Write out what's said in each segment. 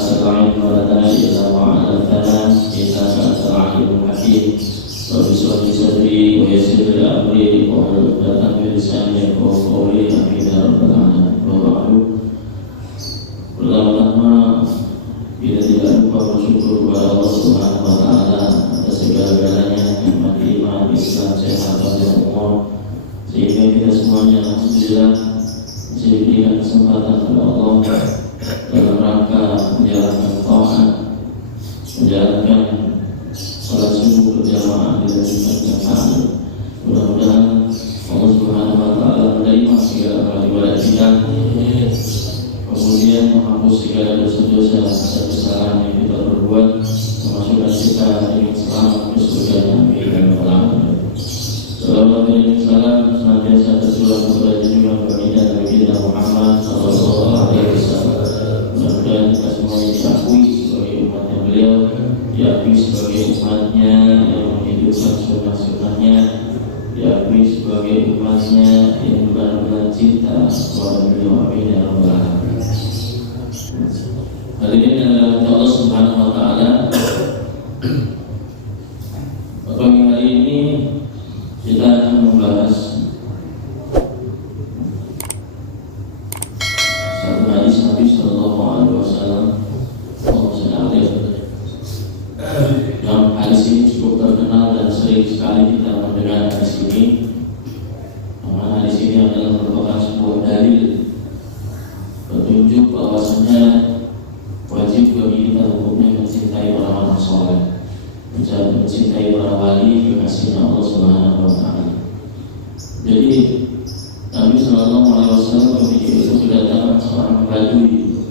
سبع ولنا إلا وعلمتنا إنك أنت العليم الحكيم رب اشرح لي صدري ويسر لي أمري واحلل عقدة من لساني يفقهوا قولي آمين يا رب العالمين. Wabadu. Pertama-tama kita tidak lupa bersyukur kepada Allah Subhanahu wa taala atas segala-galanya, nikmat iman, Islam, sehat dan umur, sehingga kita semuanya alhamdulillah masih diberikan kesempatan oleh Allah dalam rangka menjalankan taat, menjalankan salat subuh berjamaah dan juga taat. Mudah-mudahan Allah Subhanahu wa taala menerima segala amal ibadah kita, kemudian menghapus segala dosa-dosa dan kesalahan yang kita berbuat, memasukkan kita dengan selamat ke surga-Nya. Amin ya rabbal alamin. Salawat dan salam senantiasa tercurah kepada junjungan baginda Nabi Muhammad sallallahu alaihi wasallam. Mudah-mudahan kita semuanya diakui sebagai umatnya beliau, diakui sebagai umatnya yang menghidupkan sunnah-sunnahnya, diakui sebagai umatnya yang benar-benar cinta kepada beliau. Amin ya rabbal alamin. Hadirin yang dirahmati Allah Subhanahu wa taala, pagi hari ini kita akan membahas satu hadis Nabi sallallahu alaihi wasallam. Yang hadis ini cukup terkenal dan sering sekali kita mendengar hadis ini. Karena hadis ini adalah merupakan sebuah dalil petunjuk bahwasanya wajib bagi kita hukumnya mencintai orang-orang soleh, mencintai para wali kekasihnya Allah Subhanahu wa taala. Jadi Nabi sallallahu alaihi wasallam ketika itu kedatangan seorang badui.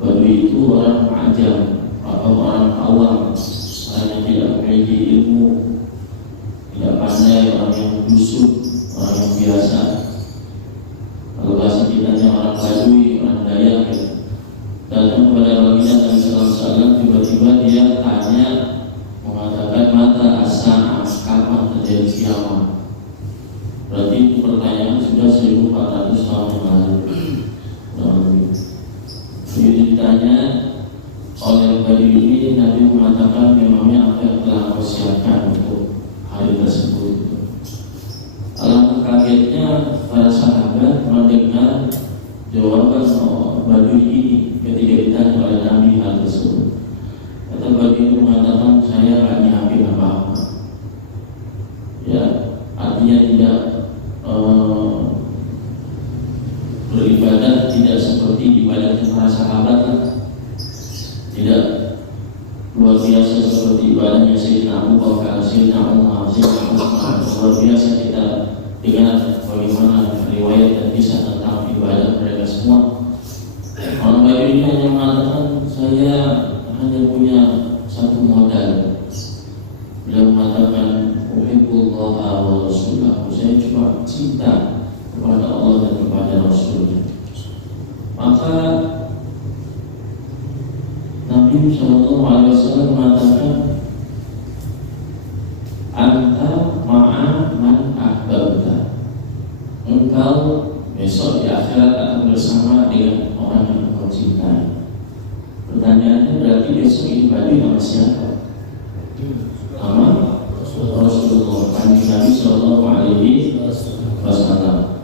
Badui itu orang ajam atau orang awam, orang yang tidak memiliki ilmu, tidak pandai, orang yang busuk, orang yang biasa. Kalau bahasa kitanya orang badui, orang Dayak ya. Datang kepada baginda Nabi sallallahu alaihi wasallam, tiba-tiba dia tanya, mengatakan mata asa kapan terjadi kiamat. Berarti itu pertanyaan sudah 1400 tahun yang lalu. Jadi ditanya oleh badui ini, Nabi mengatakan memangnya apa yang telah kau siapkan untuk hari tersebut. Alangkah kagetnya para sahabat mendengar jawaban badui ini ketika ditanya oleh Nabi hal tersebut. Kata badui itu mengatakan, saya akan nyiapin apa-apa. Ya, artinya tidak beribadah tidak seperti ibadah para sahabat, tidak luar biasa seperti ibadahnya Sayyidina Abu Bakar, Sayyidina Umar, Sayyidina Utsman. Luar biasa kita dengar bagaimana riwayat dan kisah tentang ibadah mereka semua. Orang Badui hanya mengatakan, saya hanya punya satu modal. Beliau mengatakan, uhibbullaha wa rasulahu, saya cuma cinta kepada Allah dan kepada Rasulnya. Maka Nabi sallallahu alaihi wasallam mengatakan, anta ma'a man ahbabta, engkau besok di akhirat akan bersama dengan orang yang engkau cintai. Pertanyaannya, berarti besok ini Badui sama siapa? Sama Rasulullah, Nabi sallallahu alaihi wasallam.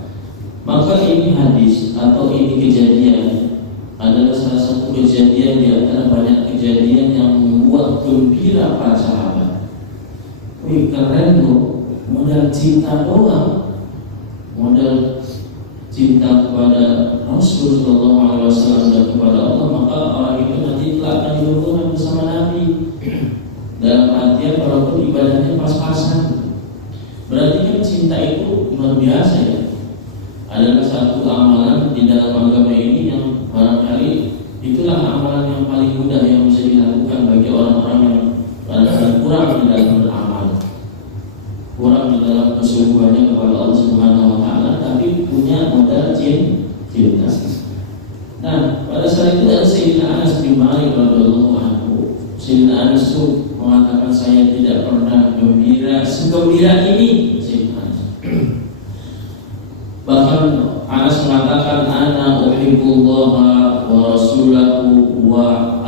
Maka ini hadis atau ini kejadian adalah salah satu kejadian di antara banyak kejadian yang membuat gembira para sahabat. Wih, keren loh, modal cinta doang, modal cinta kepada Rasul sallallahu alaihi wasallam dan kepada Allah, maka orang itu nanti akan dihubungkan bersama Nabi. Dalam artian walaupun ibadahnya pas-pasan, berarti kan cinta itu luar biasa ya. Adalah satu amalan di dalam agama ini yang barangkali itulah amalan yang paling mudah yang bisa dilakukan bagi orang-orang yang barangkali kurang di dalam beramal, kurang di dalam kesungguhannya kepada Allah Subhanahu wa taala, tapi punya modal cinta. Nah, pada saat itu ada Sayyidina Anas bin Malik radhiyallahu anhu. Sayyidina Anas itu mengatakan, saya tidak pernah gembira segembira ini. Bahkan Anas mengatakan, ana uhibbullaha wa rasulahu wa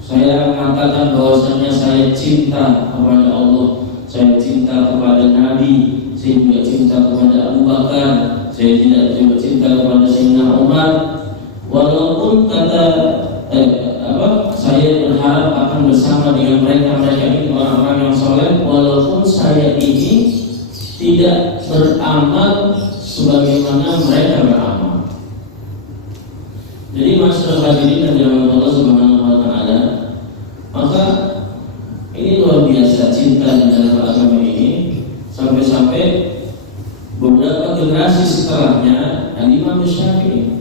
Saya mengatakan bahwasanya saya cinta kepada Allah, saya cinta kepada Nabi, saya juga cinta kepada Abu Bakar, saya juga cinta kepada Sayyidina Umar. Walaupun saya berharap akan bersama dengan mereka ini orang-orang yang soleh, walaupun saya ini tidak beramal sebagaimana mereka beramal. Jadi masyarakat hadirin yang dirahmati Allah Subhanahu wa taala, maka ini luar biasa cinta di dalam agama ini, sampai-sampai beberapa generasi setelahnya Imam Syafi'i.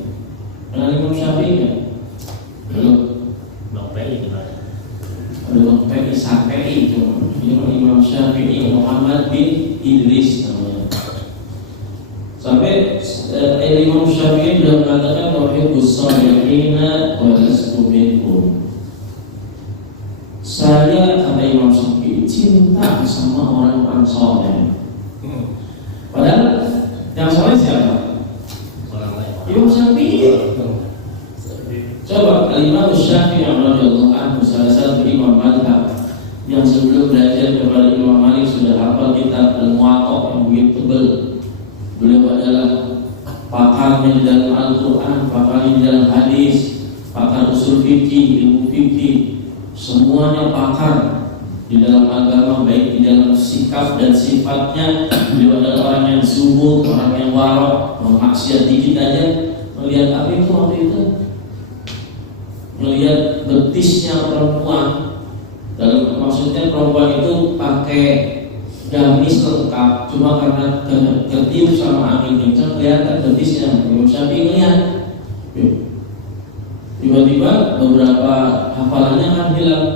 Kenal Imam Syafi'i kan? Belum. Bang PI Syafi'i itu. Imam Syafi'i Muhammad bin Idris namanya. Sampai Imam Syafi'i sudah mengatakan wahibus salihina wa lastu minhum. Saya, kata Imam Syafi'i, cinta sama orang-orang soleh. Padahal yang soleh siapa? Imam Syafi'i. Coba Imam Syafi'i radhiyallahu anhu, salah satu imam mazhab yang sebelum belajar kepada Imam Malik sudah hafal kitab Al-Muwatta yang begitu tebal. Beliau adalah pakarnya di dalam Al-Quran, pakarnya di dalam hadis, pakar usul fikih, ilmu fikih, semuanya pakar di dalam agama, baik di dalam sikap dan sifatnya. Beliau adalah orang yang zuhud, orang yang warok, maksiat dikit aja. Melihat apa itu waktu itu? Melihat betisnya perempuan. Dalam maksudnya perempuan itu pakai gamis lengkap, cuma karena tertiup sama angin kencang kelihatan betisnya. Imam Syafi'i ngeliat. Tiba-tiba beberapa hafalannya kan hilang.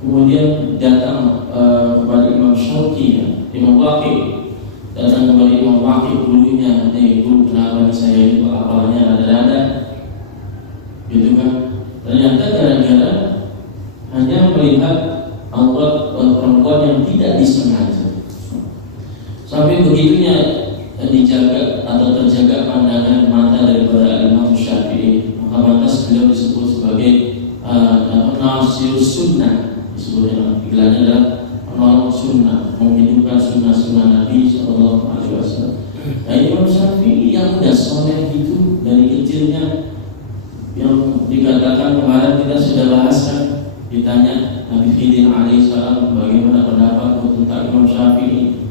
Kemudian datang kepada Imam Syauqi, Imam Waqi, datang kepada Imam Waqi gurunya, guru kenapa nih saya ini hafalannya ada-ada, gitu kan? Ternyata gara-gara hanya melihat aurat perempuan yang tidak disengaja. Sampai begitunya dijaga atau terjaga pandangan mata daripada Imam Syafi'i, maka pantas beliau disebut sebagai nasir sunnah. Disebutnya panggilannya adalah penolong sunnah, menghidupkan sunnah-sunnah Nabi Sallallahu Alaihi Wasallam. Nah, Imam Syafi'i yang udah soleh itu dari kecilnya, yang dikatakan kemarin kita sudah bahas kan, ditanya Nabi Khidir alaihissalam bagaimana pendapatmu tentang Imam Syafi'i.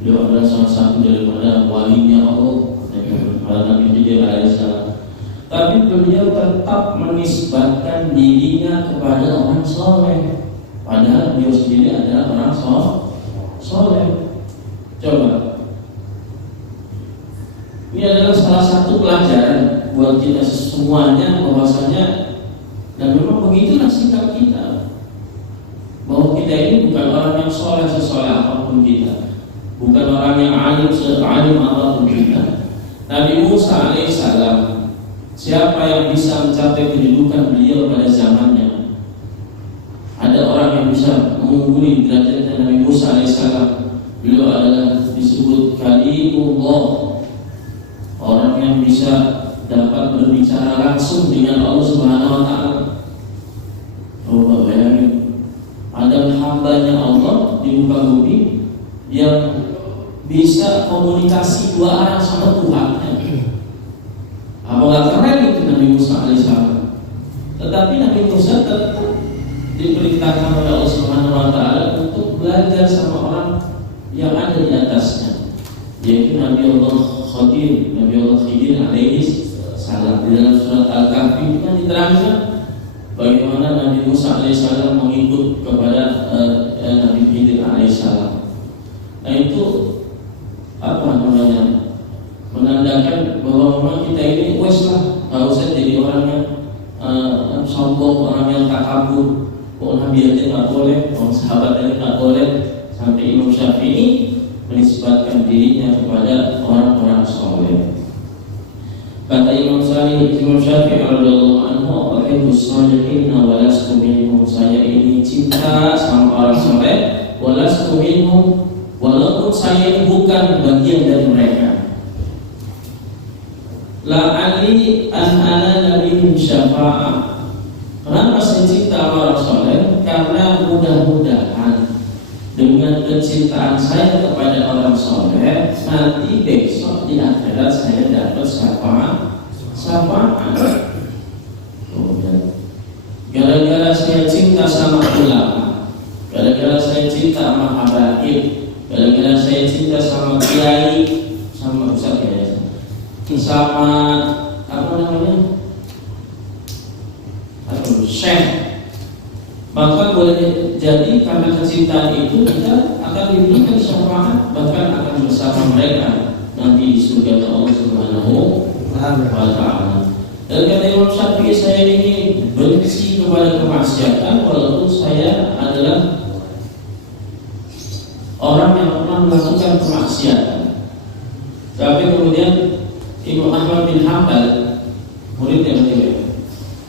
Beliau adalah salah satu daripada walinya Allah, Nabi Khidir alaihissalam. Tapi beliau tetap menisbatkan dirinya kepada orang soleh, padahal beliau sendiri adalah orang soleh. Coba, ini adalah salah satu pelajaran buat kita semuanya, bahwasanya dan memang begitulah sikap kita, bahwa kita ini bukan orang yang soleh sesoleh apapun kita, bukan orang yang alim sealim apapun kita. Nabi Musa alaihissalam, siapa yang bisa mencapai kedudukan beliau pada zamannya? Ada orang yang bisa mengungguli derajatnya Nabi Musa alaihissalam. Beliau adalah disebut kalimullah, orang yang bisa dapat berbicara langsung dengan Allah Subhanahu wa taala. Oh, bayangin, ada hambanya Allah di muka bumi yang bisa komunikasi dua arah sama Tuhannya. Apakah keren itu Nabi Musa alaihissalam? Tetapi Nabi Musa tetap diperintahkan oleh Allah Subhanahu wa taala untuk belajar sama orang yang ada di atasnya, yaitu Nabi Allah Khidir alaihi salam. Di dalam surat Al-Kahfi kan diterangkan bagaimana Nabi Musa alaihissalam mengikut kepada Nabi Khidir alaihissalam. Nah, itu apa namanya? Menandakan bahwa memang kita ini weslah, nggak usah jadi orang yang sombong, orang yang takabur. Kok Nabi aja nggak boleh, orang sahabat aja nggak boleh, sampai Imam Syafi'i menisbatkan dirinya kepada orang-orang soleh. Kata Imam Syafi'i radhiyallahu anhu, "Wahibus shalihin wa lastu minhum." Saya ini cinta sama orang soleh, wa lastu minhum, walaupun saya ini bukan bagian dari mereka. La ali an ana nabihim syafa'ah. Kenapa saya cinta kecintaan saya kepada orang soleh, nanti besok di akhirat saya dapat syafaat. Gara-gara saya cinta sama ulama, gara-gara saya cinta sama habaib, gara-gara saya cinta sama kiai, sama ustaz ya, sama apa namanya, syekh, maka boleh jadi karena kecintaan itu kita akan diberikan syafaat, bahkan akan bersama mereka nanti di surga Allah Subhanahu wa Ta'ala. Dan kata Imam Syafi'i, saya ini benci kepada kemaksiatan walaupun saya adalah orang yang pernah melakukan kemaksiatan. Tapi kemudian Imam Ahmad bin Hanbal, muridnya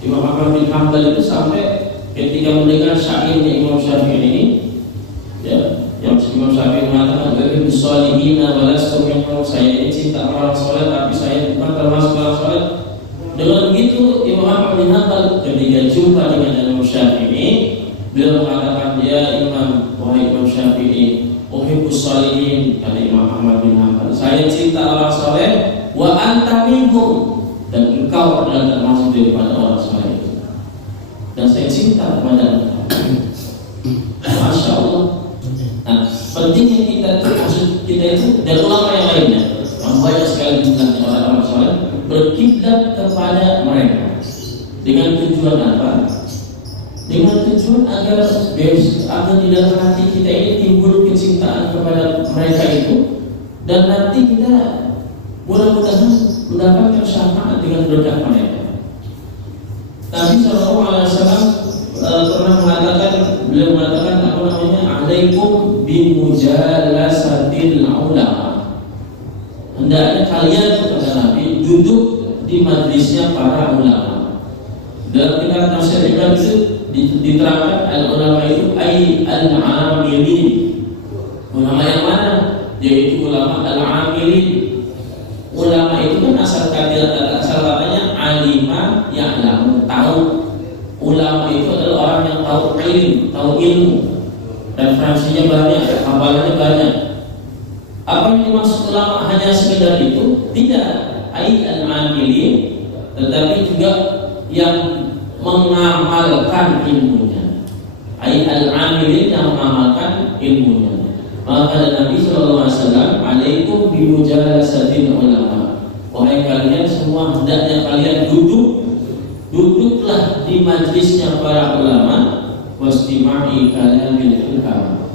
Imam Ahmad bin Hanbal itu sampai ketika mendengar syairnya Imam Syafi'i ini, ya, yang Imam Syafi'i mengatakan bagi bisolihina walastu minhum, saya ini cinta orang soleh tapi saya bukan termasuk orang soleh. Dengan begitu Imam Ahmad bin Hanbal ketika jumpa dengan Imam Syafi'i, beliau mengatakan, ya Imam, wahai Imam Syafi'i, uhibbus sholihin, kata Imam Ahmad bin Hanbal, saya cinta orang soleh, wa anta minhum, dan engkau adalah termasuk daripada orang soleh itu, dan saya cinta kepada engkau. Masya Allah. Nah, pentingnya kita itu dan ulama yang lainnya, yang banyak sekali jumlahnya orang soleh, berkiblat kepada mereka dengan tujuan apa? Dengan tujuan agar di dalam hati kita ini timbul kecintaan kepada mereka itu, dan nanti kita mudah-mudahan mendapatkan syafaat dengan berkat mereka. Nabi SAW pernah mengatakan, beliau mengatakan apa namanya, alaikum bimujalasatil ulama. Hendaknya kalian, kata Nabi, duduk di majlisnya para ulama. Dalam kitab Nasihat Ibad itu diterangkan al-ulama itu ay al-amilin. Ulama yang mana? Yaitu ulama al-amilin. Ulama itu kan asal katanya alima ya'lamu, tahu. Ulama itu adalah orang yang tahu ilmu. Referensinya banyak, hafalannya banyak. Apa yang dimaksud ulama hanya sekedar itu? Tidak. Ai al-amilin, tetapi juga yang mengamalkan ilmunya. Ai al-amilin, yang mengamalkan ilmunya. Maka Nabi SAW, alaikum bimujalasatil ulama. Wahai kalian semua, hendaknya kalian duduklah di majlisnya para ulama, wastima'i kalamil hukam,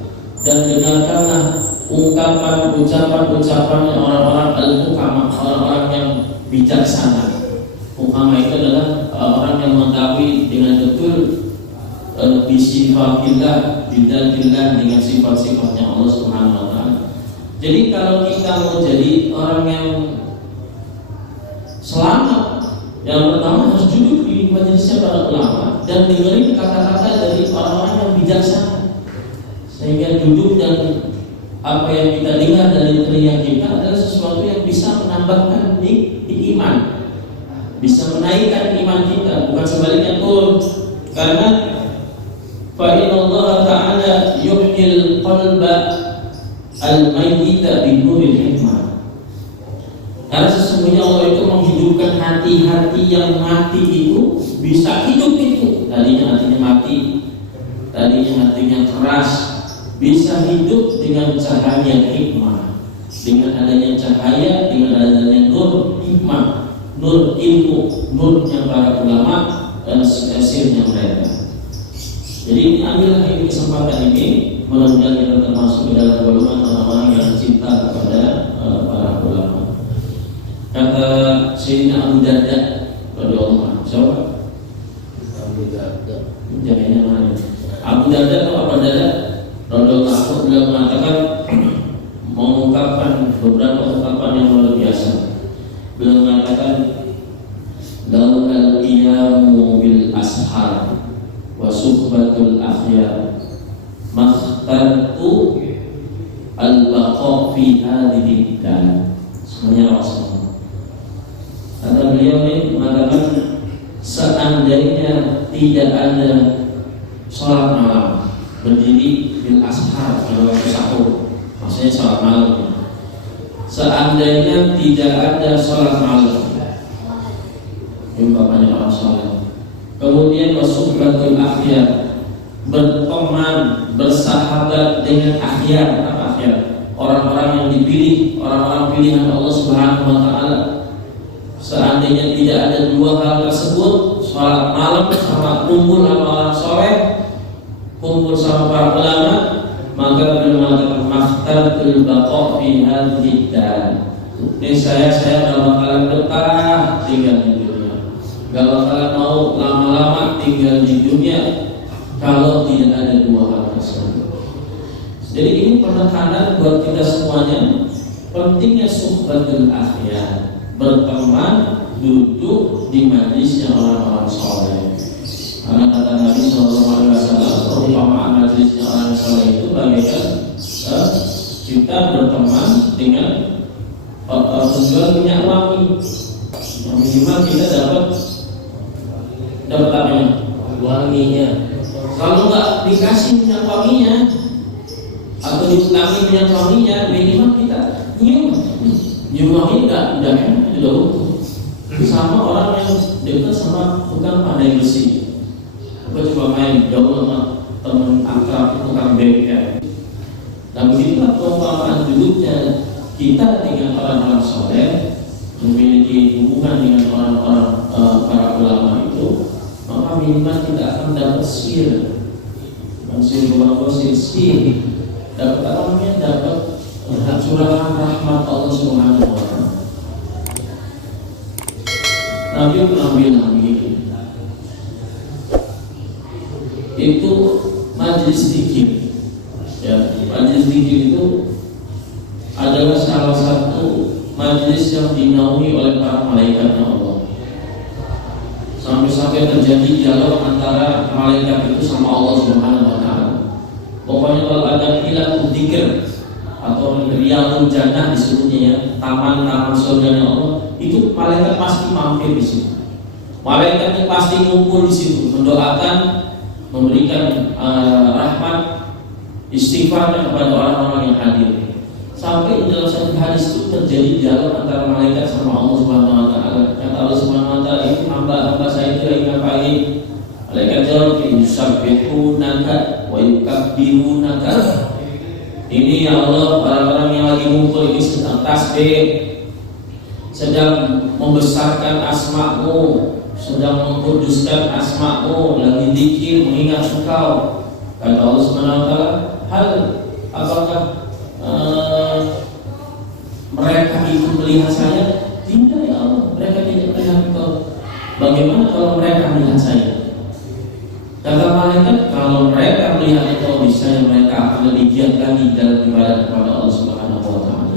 dan dengarkanlah ucapan-ucapannya orang-orang al-hukama, orang-orang yang bijaksana. Hukama itu adalah orang yang mengetahui dengan betul bisifatillah, bidatillah, dengan sifat-sifatnya Allah Subhanahu wa Ta'ala. Jadi kalau kita mau jadi orang yang selamat, yang pertama harus duduk di majelisnya para ulama dan dengerin kata-kata dari orang-orang yang bijaksana, sehingga duduk dan apa yang kita dengar dari telinga kita adalah sesuatu yang bisa menambahkan iman, bisa menaikkan iman kita, bukan sebaliknya turun. Karena fa inna Allah Ta'ala yuhyil qalba al-mayyita bi nuril hikmah. Karena sesungguhnya Allah itu menghidupkan hati-hati yang mati itu bisa hidup itu. Tadinya hatinya mati, tadinya hatinya keras, bisa hidup dengan cahaya hikmah, dengan adanya cahaya, dengan adanya nur hikmah, nur ilmu, nurnya para ulama dan hasilnya mereka. Jadi ambillah ini kesempatan ini, mudah-mudahan kita termasuk ke dalam golongan orang-orang yang cinta kepada para ulama. Kata Sayyidina Abu Darda radhiyallahu anhu, siapa? Abu Darda. Jangan mana? Abu Darda atau Abu Darda? Radhiyallahu anhu, beliau mengatakan, mengungkapkan beberapa ungkapan yang luar biasa. Beliau mengatakan, laulal qiyamu bil ashar wa suhbatul akhyar makhtartu al-baqa fi hadhihi dan semuanya Rasulullah. Kata beliau ini mengatakan, seandainya tidak ada sholat malam, berdiri bil ashar pada waktu sahur, maksudnya sholat malam. Seandainya tidak ada sholat malam, umpamanya orang sholat, kemudian wasuhbatul akhyar, berteman, bersahabat dengan akhyar. Apa akhyar? Orang-orang yang dipilih, orang-orang pilihan Allah Subhanahu wa Ta'ala. Seandainya tidak ada dua hal tersebut, sholat malam sama kumpul sama orang soleh, kumpul sama para ulama, maka beliau mengatakan makhtartul baqa fi hadhihi dar. Ini saya gak bakalan betah tinggal di dunia, gak bakalan mau lama-lama tinggal di dunia kalau tidak ada dua hal tersebut. Jadi ini penekanan buat kita semuanya, pentingnya suhbatul akhyar, berteman, duduk di majlisnya orang-orang soleh. Karena kata Nabi SAW, perumpamaan majlisnya orang soleh itu bagaikan kita berteman dengan penjual minyak wangi. Yang minimal kita dapat apa? Wanginya. Kalau nggak dikasih minyak wanginya atau diutangi minyak wanginya, minimal kita nyium wangi udah enak, udah utuh. Sama orang yang dekat sama tukang pandai besi. Aku coba main jauh sama teman akrab tukang bengkel. Dan begitulah perumpamaan duduknya kita dengan orang-orang soleh, memiliki hubungan dengan orang-orang para ulama itu, maka minimal kita akan dapat sir, dapat apa namanya, dapat curahan rahmat Allah Subhanahu wa Ta'ala. Nabi pernah bilang begini, itu majlis zikir, ya, majlis zikir itu adalah salah satu majlis yang dinaungi oleh para malaikatnya Allah. Sampai-sampai terjadi dialog antara malaikat itu sama Allah Subhanahu wa Ta'ala. Pokoknya kalau ada hilal dzikir atau riyadul jannah disebutnya, ya, taman-taman surganya Allah, itu malaikat pasti mampir di situ. Malaikat pasti ngumpul di situ, mendoakan, memberikan rahmat, istighfar kepada orang-orang yang hadir. Sampai dalam satu hadis itu terjadi dialog antara malaikat sama Allah Subhanahu wa Ta'ala. Kata Allah Subhanahu wa Ta'ala, ini hamba-hamba saya itu lagi ngapain? Malaikat jawab, yusabbihunaka wa yukabbirunaka. Ini ya Allah, orang-orang yang lagi ngumpul ini sedang tasbih, sedang membesarkan asma-Mu, sedang mengkuduskan asma-Mu, lagi zikir mengingat Engkau. Kata Allah Subhanahu wa Ta'ala, apakah mereka itu melihat saya? Tidak ya Allah, mereka tidak melihat Engkau. Bagaimana kalau mereka melihat saya? Kata malaikat, kalau mereka melihat Engkau, bisa mereka akan lebih giat lagi dalam ibadah kepada Allah Subhanahu wa Ta'ala.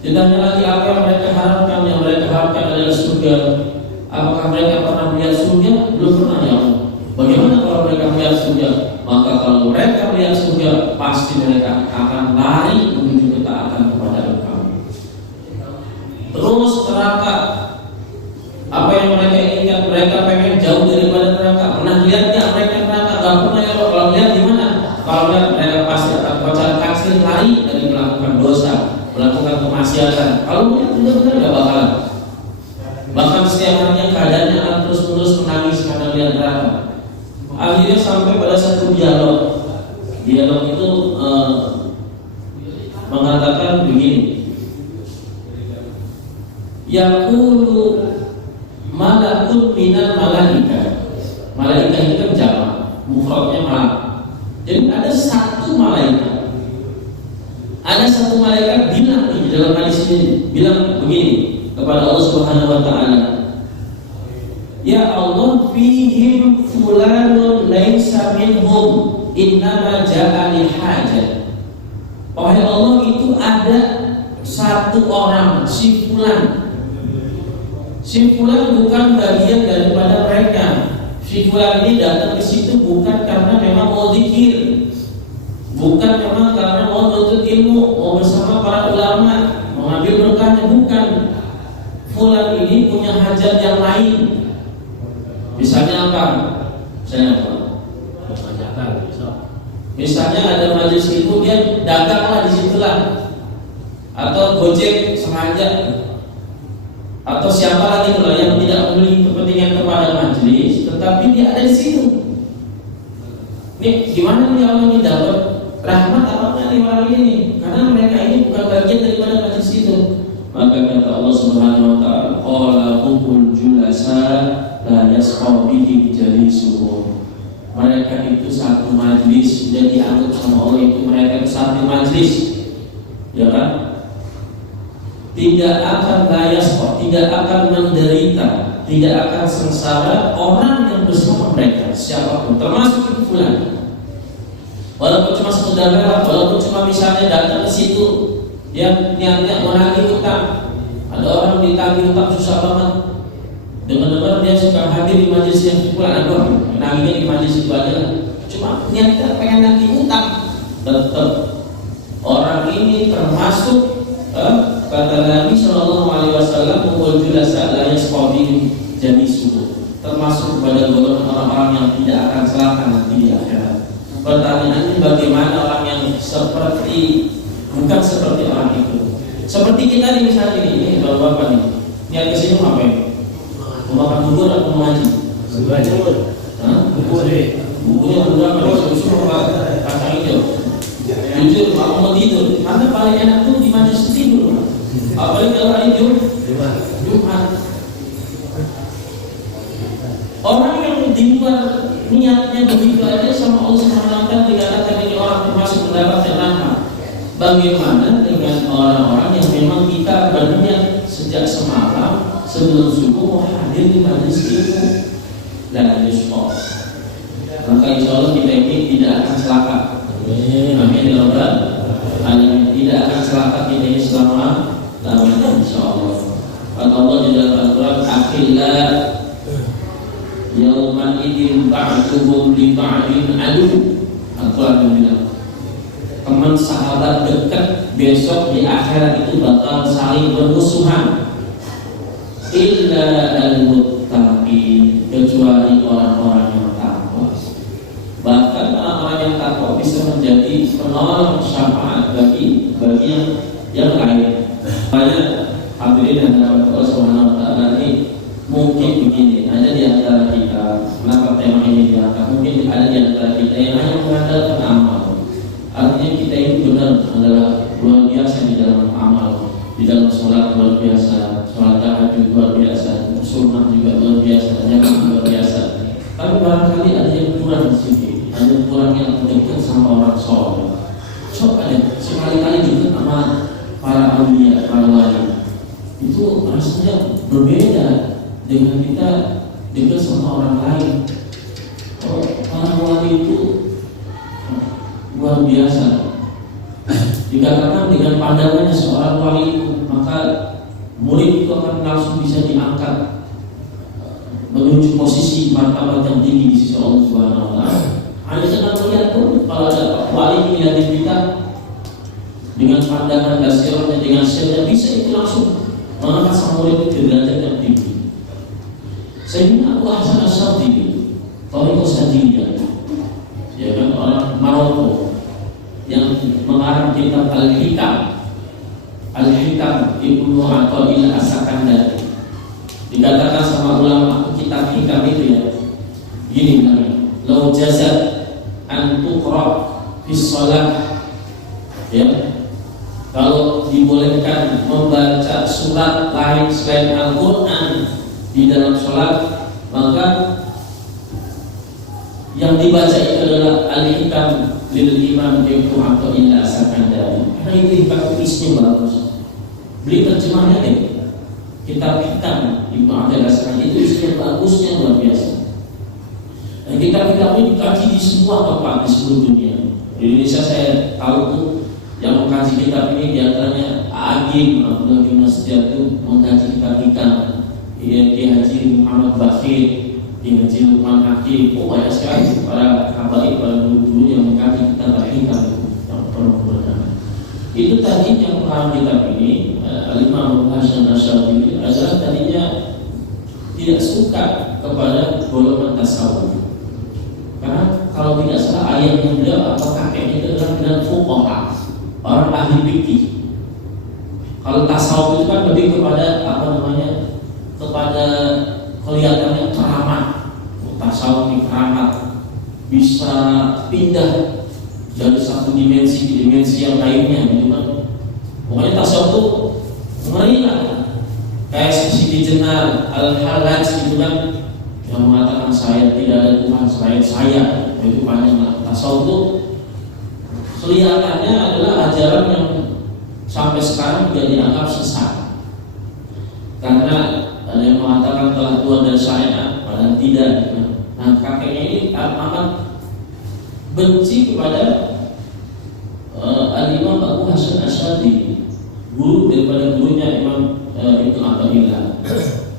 Ditanya lagi, apa yang mereka harapkan? Yang mereka harapkan adalah surga. Apakah mereka pernah melihat surga? Belum pernah ya Allah. Bagaimana kalau mereka melihat surga? Maka kalau mereka melihat surga, pasti mereka akan lari menuju ketaatan kepada Engkau. Terus neraka, apa yang mereka inginkan? Mereka pengen jauh daripada neraka. Pernah lihat nggak mereka neraka? Gak pernah ya. Kalau lihat di mana? Kalau lihat mereka pasti akan kocar kacir, lari dari melakukan dosa, melakukan kemaksiatan. Kalau lihat benar-benar gak bakalan. Bahkan setiap harinya keadaannya akan terus-terus menangis karena lihat neraka. Akhirnya sampai pada satu dialog. Dialog itu mengatakan begini, yaqulu malakun minal malaika. Malaika itu kan jamak, mufradnya malak. Jadi ada satu malaikat. Ada satu malaikat bilang di dalam hadis ini, bilang begini kepada Allah Subhanahu wa Ta'ala, ya Allah, fihim fulanun laisa minhum innama ja'a li hajat. Wahai Allah, itu ada satu orang, si fulan. Si fulan bukan bagian daripada mereka. Si fulan ini datang ke situ bukan karena memang mau zikir, bukan memang karena mau menuntut ilmu, mau bersama para ulama, mengambil berkahnya, bukan. Fulan ini punya hajat yang lain. Misalnya apa? Misalnya apa? Misalnya ada majelis ilmu, dia daganglah di situlah, atau gojek sengaja, atau siapa lagi pula yang tidak membeli kepentingan kepada majelis, tetapi dia ada di situ. Ini gimana nih Allah ini dapat rahmat apa enggak nih orang ini? Karena mereka ini bukan bagian daripada majelis itu. Maka kata Allah Subhanahu wa taala, qala hubul julasa la yasqa bihi jalisuhum. Mereka itu satu majlis, sudah dianggap sama Allah itu mereka itu satu majlis, ya kan? Tidak akan layas, tidak akan menderita, tidak akan sengsara orang yang bersama mereka, siapapun, termasuk itu fulan. Walaupun cuma sekedar lewat, walaupun cuma misalnya datang ke situ, yang niatnya menagih utang, ada orang ditagih utang susah banget. Dengar-dengar dia suka hadir di majelis yang fulan, ada nagihnya di majelis itu aja lah. Cuma niatnya pengen nagih utang, tetap orang ini termasuk kata Nabi Shallallahu Alaihi Wasallam, "Mukul julasa la yasqabi jamisu," termasuk kepada golongan orang-orang yang tidak akan celaka nanti di akhirat. Pertanyaannya, bagaimana orang yang seperti, bukan seperti orang itu? Seperti kita nih misalnya ini, bapak-bapak nih, niat kesini mau ngapain? Mau makan bubur atau mau ngaji? Bubur. Bubur yang berapa? Susu apa? Kacang hijau. Jujur, mau tidur, karena paling enak tuh di majelis tidur. Apalagi kalau hari Jumat. Orang yang di luar niatnya begitu aja sama Allah Subhanahu wa taala dikatakan ini orang termasuk mendapatkan rahmat. Bagaimana dengan orang-orang yang memang kita berniat sejak semalam sebelum subuh mau hadir di majelis itu dan yusuf, maka insya Allah kita ini tidak akan celaka. Amin ya rabbal alamin. Tidak akan celaka kita ini selama lamanya insyaallah. Kata Allah di dalam Al-Qur'an, "Akhilla yauman idin ba'duhum li ba'din adu." Al-Qur'an bilang, teman sahabat dekat besok di akhirat itu bakal saling bermusuhan. Illa al-muttaqin, kecuali orang-orang yang takwa. Bahkan orang-orang yang takwa bisa menjadi penolong syafaat bagi yang lain. Banyak hadirin dan hadirat Allah Subhanahu wa taala, ini mungkin begini, ada di antara kita, kenapa tema ini diangkat? Mungkin ada di antara kita yang hanya mengandalkan amal. Artinya kita ini benar adalah luar biasa di dalam amal, di dalam sholat luar biasa, sholat tahajud luar biasa, sunnah juga luar biasa, zakat luar biasa. Tapi barangkali ada yang kurang di sini. Ada kurang yang dekat sama orang soleh. Coba ada sekali-kali juga sama para aulia, para wali. Itu rasanya berbeda dengan kita dekat sama orang lain. Para wali itu luar biasa. Dikatakan dengan pandangannya seorang wali itu, maka murid itu akan langsung bisa diangkat menuju posisi martabat yang tinggi di sisi Allah Subhanahu wa taala. Hanya dengan melihat pun, kalau ada wali melihatin kita dengan pandangan basirahnya, dengan syarahnya, bisa itu langsung mengangkat sang murid itu ke derajat yang tinggi. Sehingga Abu Hasan Asy'adili, Thariqah Sadiyah, ya kan, orang Maroko yang mengarang kitab Al-Hikam Ibnu Athaillah As-Sakandari, dikatakan sama ulama kitab hikam itu ya, gini namanya, "Lau jazat an tuqra fi shalah," ya, kalau dibolehkan membaca surat lain selain Al-Quran di dalam sholat, maka yang dibaca itu adalah Al-Hikam lil Imam Ibnu Athaillah As-Sakandari. Karena itu hikam isnya bagus. Beli terjemahnya deh. Kitab Hikam Ibnu Athaillah As-Sakandari itu isinya bagusnya luar biasa. Dan kitab-kitab ini dikaji di semua tempat di seluruh dunia. Di Indonesia saya tahu tuh yang mengkaji kitab ini diantaranya Agim Abdullah bin Masjid itu mengkaji kitab Hikam, Ki Haji Muhammad Bakhir, Ki Haji Lukman Hakim. Banyak sekali para habaib, para guru-guru yang mengkaji kitab Hikam yang pernah bernama. Itu tadi yang mengarang kitab ini, Al-Imam Abu Hasan Asy'adili adalah tadinya tidak suka kepada golongan tasawuf. Karena kalau tidak salah ayahnya beliau atau kakek ahli fikih. Kalau tasawuf itu kan lebih kepada kepada kelihatannya keramat. Tasawuf ini keramat, bisa pindah dari satu dimensi ke dimensi yang lainnya, gitu kan. Pokoknya tasawuf itu ngeri lah. Kayak Siti Jenar Al-Halaj gitu kan, yang mengatakan saya tidak ada Tuhan selain saya. Itu panjang lah. Tasawuf itu kelihatannya adalah ajaran yang sampai sekarang juga dianggap sesat, karena ada yang mengatakan telah keluar dari syariat, padahal tidak. Nah, kakeknya ini amat benci kepada Al-Imam Abu Hasan Asy'ari, guru daripada gurunya Imam Ibnu Athaillah.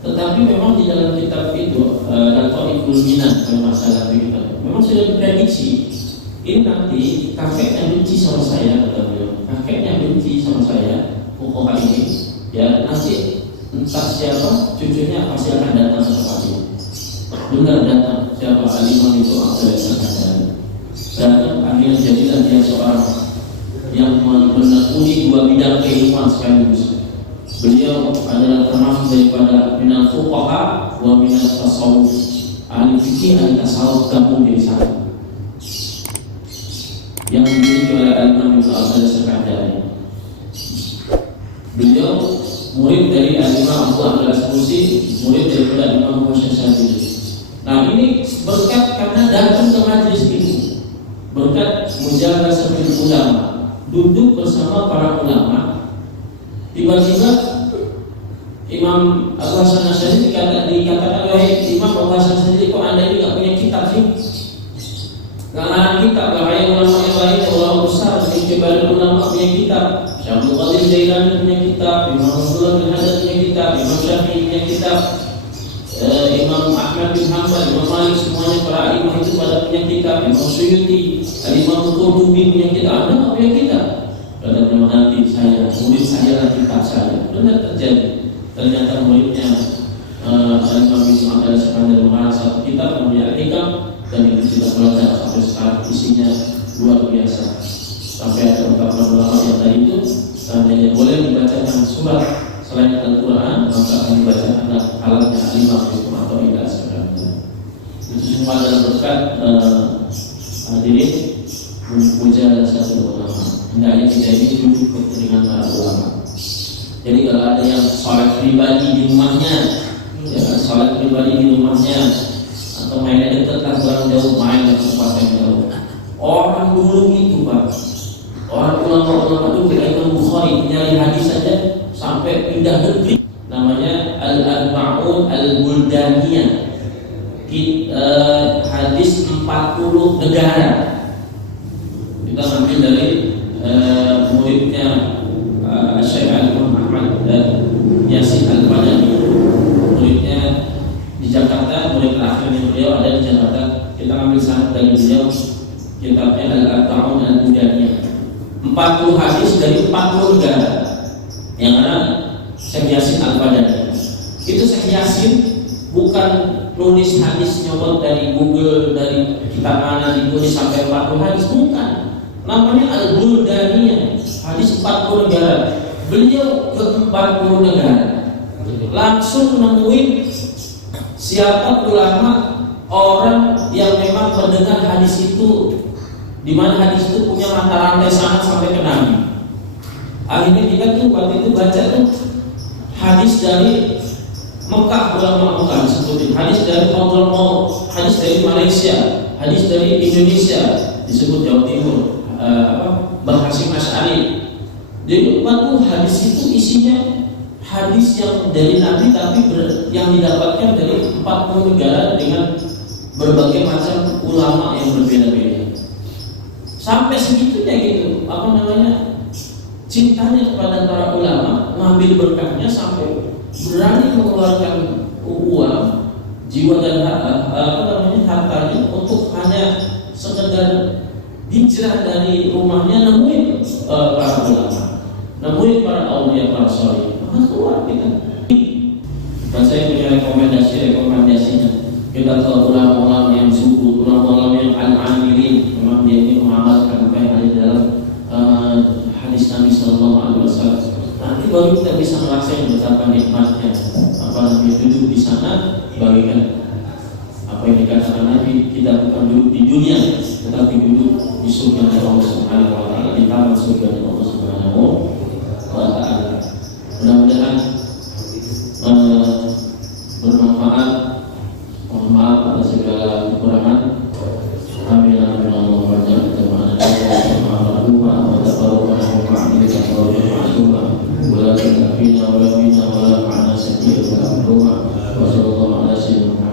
Tetapi memang di dalam kitab itu Lataiful Minan, kalau masalah itu memang sudah diprediksi ini nanti kakeknya benci sama saya, kata beliau. Kakeknya benci sama saya, pokoknya ini ya nanti entah siapa cucunya pasti akan datang ke tempat ini. Benar datang siapa Al-Imam itu dan akhirnya jadilah dia seorang yang menekuni dua bidang keilmuan sekaligus. Beliau adalah termasuk daripada minal fuqaha wa minal tasawuf, ahli fikih, ahli tasawuf gabung di sana, yang dimiliki oleh Al-Imam Ibnu Al-Sakandari. Beliau murid dari Al-Imam Abu Abdullah As-Susi, murid daripada Imam Hasan Syadzili. Nah, ini berkat karena datang ke majelis ini, berkat mujalasatul ulama, duduk bersama para ulama. Tiba-tiba Imam Abu Hasan Syadzili dikatakan oleh Imam Abu Hasan Syadzili, kok anda ini nggak punya kitab sih? Nggak ngarang kitab, bahaya ulama yang lain, ulama besar, coba ulama punya kitab. Syaikhul Qadir Jailani punya kitab, Imam Abdullah bin Haddad punya kitab, Imam Syafi'i punya kitab, Imam Ahmad bin Hanbal, Imam Malik, semuanya para imam itu pada punya kitab. Imam Suyuti, Imam Qurtubi punya kitab. Anda nggak punya kitab? Kata beliau, nanti saya, murid saya lah kitab saya. Benar terjadi. Ternyata muridnya Al-Imam Ibnu Athaillah mengarang satu kitab namanya Al-Hikam, dan itu kita belajar sampai sekarang, isinya luar biasa. Sampai ada ungkapan ulama yang tadi itu, seandainya boleh dibacakan surat selain Al-Quran, maka akan dibacakanlah kalamnya Al-Imam Ibnu Athaillah sebenarnya. Itu semua adalah berkat hadirin memuja satu ulama. Hendaknya kita ini duduk dengan para ulama. Jadi kalau ada yang sholat pribadi di rumahnya, ya, sholat pribadi di rumahnya, atau mainnya dekat kan kurang jauh, main ke tempat yang jauh. Orang dulu itu Pak, orang ulama-ulama itu kayak Imam Bukhari nyari hadis saja sampai pindah negeri. Namanya Al-Arba'un Al-Buldaniyah, hadis 40 negara. Kita ambil dari muridnya Syekh Al-Imam Ahmad dan Yasin Al-Badani, muridnya di Jakarta, murid terakhirnya beliau ada di Jakarta. Kita ambil sanad dari beliau, kitabnya Al-Arba'un Al-Buldaniyah, 40 hadis dari 40 negara. Yang mana Syekh Yasin Al-Badani itu, Syekh Yasin bukan nulis hadis nyobot dari Google, dari kitab mana ditulis sampai 40 hadis, bukan. Namanya Al-Buldaniyah, hadis 40 negara. Beliau ke 40 negara, langsung nemuin siapa ulama, orang yang memang mendengar hadis itu, di mana hadis itu punya mata rantai sanad sampai ke Nabi. Akhirnya kita tuh waktu itu baca tuh hadis dari Mekah, ulama Mekah seperti hadis dari Hadramaut, hadis dari Malaysia, hadis dari Indonesia disebut Jawa Timur, Hasyim Asy'ari. Jadi waktu hadis itu isinya hadis yang dari Nabi, tapi yang didapatkan dari 40 negara dengan berbagai macam ulama yang berbeda-beda. Sampai segitunya gitu, cintanya kepada para ulama, mengambil berkahnya sampai berani mengeluarkan uang, jiwa dan hartanya untuk hanya sekedar hijrah dari rumahnya nemuin para ulama, nemuin para aulia, para sholih. Maka keluar kita. Dan saya punya rekomendasinya. Kita ke ulama-ulama yang zuhud, ulama-ulama yang al-amilin, memang dia ini mengamalkan apa yang ada di dalam hadis Nabi SAW. duduk di surga Allah Subhanahu wa taala, di taman surga Allah Subhanahu wa taala. Mudah-mudahan bermanfaat. Mohon maaf atas segala kekurangan. Amin amin Allah wa jalla wa ala wa tabaraka wa amilika wa ma'suma wa la tunafina wa la mina wa la ma'ana sakira wa sallallahu ala sayyidina